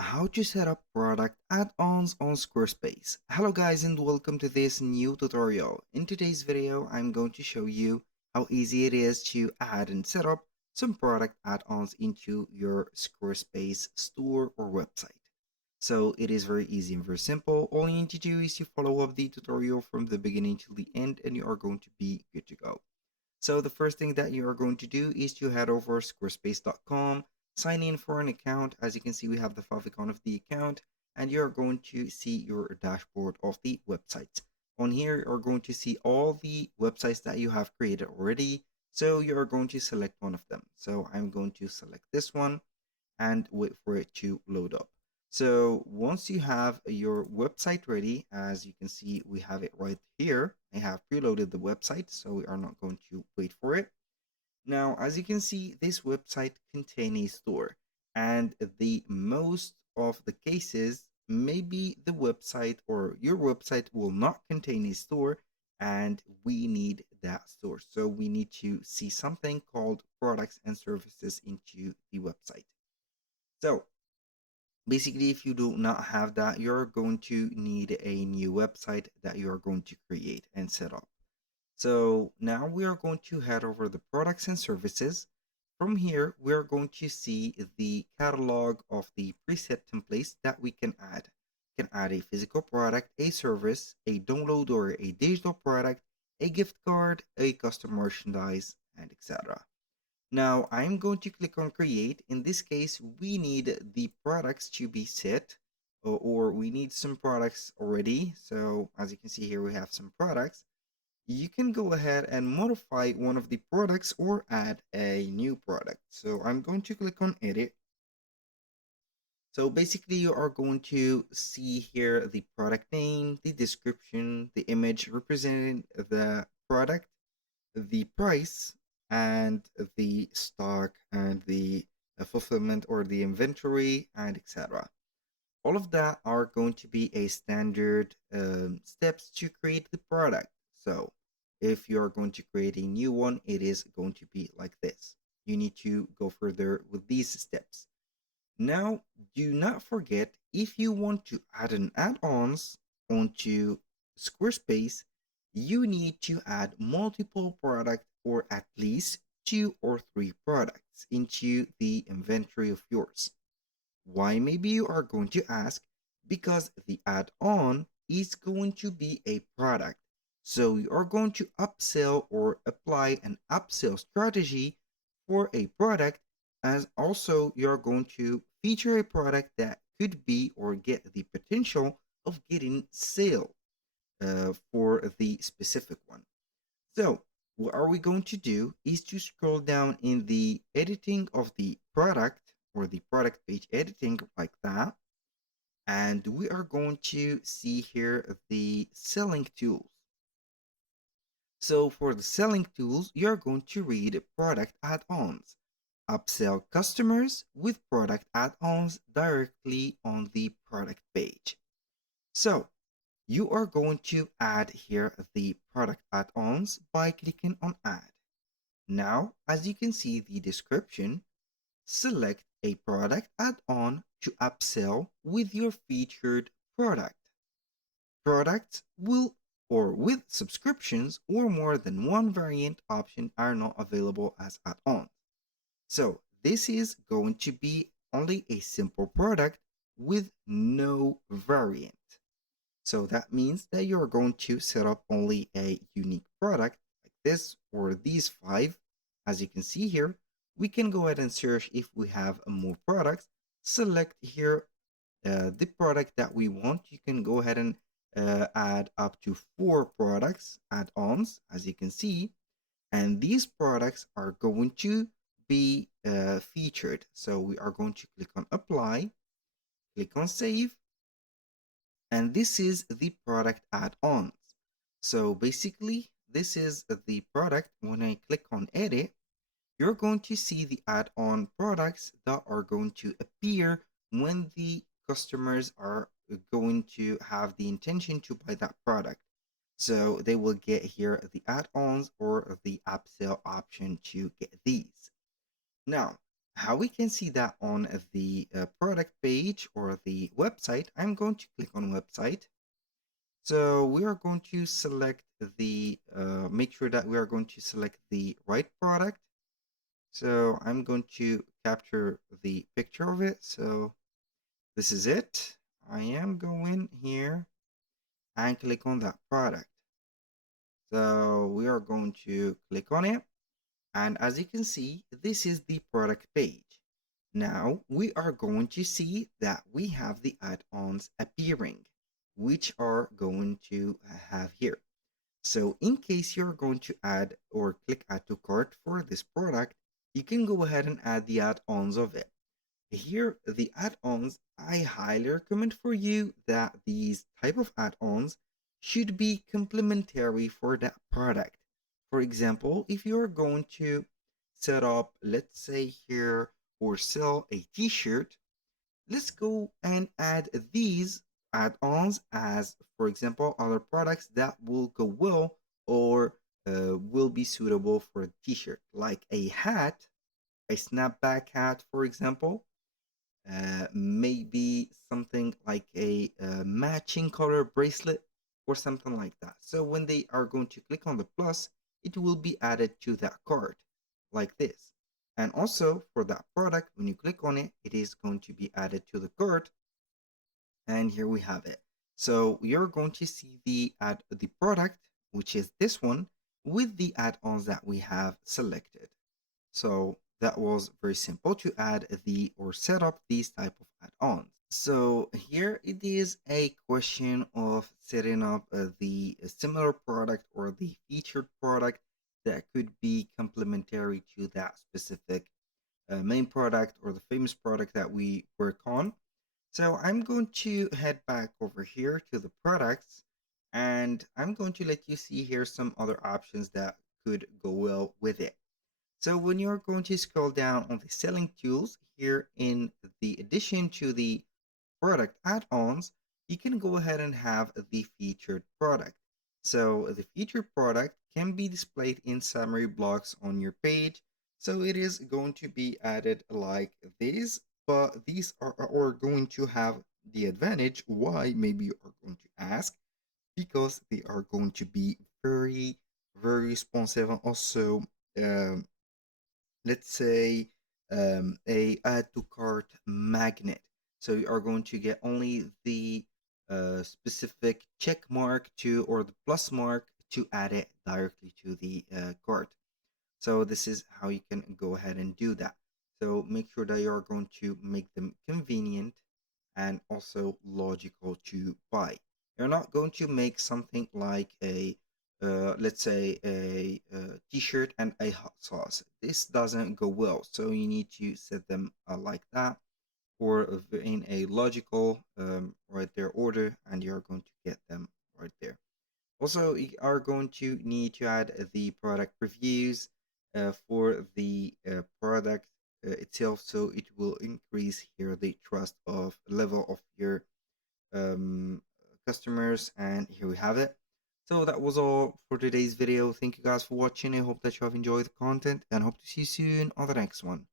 How to set up product add-ons on Squarespace. Hello guys and welcome to this new tutorial. In today's video, I'm going to show you how easy it is to add and set up some product add-ons into your Squarespace store or website. So it is very easy and very simple. All you need to do is to follow up the tutorial from the beginning till the end and you are going to be good to go. So the first thing that you are going to do is to head over squarespace.com, sign in for an account. As you can see, we have the favicon of the account, and you're going to see your dashboard of the websites. On here, you're going to see all the websites that you have created already. So you're going to select one of them. So I'm going to select this one and wait for it to load up. So once you have your website ready, as you can see, we have it right here. I have preloaded the website, so we are not going to wait for it. Now, as you can see, this website contains a store, and the most of the cases, maybe the website or your website will not contain a store, and we need that store. So we need to see something called products and services into the website. So basically, if you do not have that, you're going to need a new website that you're going to create and set up. So now we are going to head over the products and services. From here, we're going to see the catalog of the preset templates that we can add. We can add a physical product, a service, a download or a digital product, a gift card, a custom merchandise, and etc. Now I'm going to click on create. In this case, we need the products to be set or we need some products already. So as you can see here, we have some products. You can go ahead and modify one of the products or add a new product. So I'm going to click on edit. So basically you are going to see here the product name, the description, the image representing the product, the price, and the stock and the fulfillment or the inventory and etc. All of that are going to be a standard steps to create the product. So if you are going to create a new one, it is going to be like this. You need to go further with these steps. Now, do not forget, if you want to add an add-ons onto Squarespace, you need to add multiple products or at least 2 or 3 products into the inventory of yours. Why, maybe you are going to ask? Because the add-on is going to be a product. So you are going to upsell or apply an upsell strategy for a product, as also you're going to feature a product that could be or get the potential of getting sale for the specific one. So what are we going to do is to scroll down in the editing of the product or the product page editing like that. And we are going to see here the selling tools. So for the selling tools, you're going to read product add-ons. Upsell customers with product add-ons directly on the product page. So you are going to add here the product add-ons by clicking on add. Now, as you can see the description, select a product add-on to upsell with your featured product. Products will or with subscriptions or more than one variant option are not available as add-ons. So this is going to be only a simple product with no variant. So that means that you're going to set up only a unique product like this or these 5. As you can see here, we can go ahead and search if we have more products. Select here the product that we want. You can go ahead and add up to 4 products add-ons, as you can see, and these products are going to be featured. So we are going to click on apply, click on save, and this is the product add-ons. So basically this is the product. When I click on edit, you're going to see the add-on products that are going to appear when the customers are going to have the intention to buy that product. So they will get here the add-ons or the upsell option to get these. Now, How we can see that on the product page or the website, I'm going to click on website. So we are going to select make sure that we are going to select the right product. So I'm going to capture the picture of it. So this is it. I am going here and click on that product. So we are going to click on it. And as you can see, this is the product page. Now we are going to see that we have the add-ons appearing, which are going to have here. So in case you're going to add or click add to cart for this product, you can go ahead and add the add-ons of it. Here, the add-ons, I highly recommend for you that these type of add-ons should be complementary for that product. For example, if you're going to set up, let's say here, or sell a t-shirt, let's go and add these add-ons as, for example, other products that will go well or will be suitable for a t-shirt, like a hat, a snapback hat, for example, maybe something like a matching color bracelet or something like that. So when they are going to click on the plus, it will be added to that cart like this. And also for that product, when you click on it, it is going to be added to the cart. And here we have it. So you're going to see the product, which is this one, with the add-ons that we have selected. So that was very simple to add or set up these type of add-ons. So here it is a question of setting up the similar product or the featured product that could be complementary to that specific main product or the famous product that we work on. So I'm going to head back over here to the products, and I'm going to let you see here some other options that could go well with it. So when you're going to scroll down on the selling tools here in the addition to the product add-ons, you can go ahead and have the featured product. So the featured product can be displayed in summary blocks on your page. So it is going to be added like this, but these are going to have the advantage. Why? Maybe you are going to ask, because they are going to be very, very responsive and also um, let's say a add to cart magnet. So you are going to get only the specific check mark to or the plus mark to add it directly to the cart. So this is how you can go ahead and do that. So make sure that you are going to make them convenient and also logical to buy. You're not going to make something like let's say a t-shirt and a hot sauce. This doesn't go well. So you need to set them like that or in a logical right there order, and you're going to get them right there. Also, you are going to need to add the product reviews for the product itself, so it will increase here the trust of level of your um, customers. And here we have it. So that was all for today's video. Thank you guys for watching. I hope that you have enjoyed the content and hope to see you soon on the next one.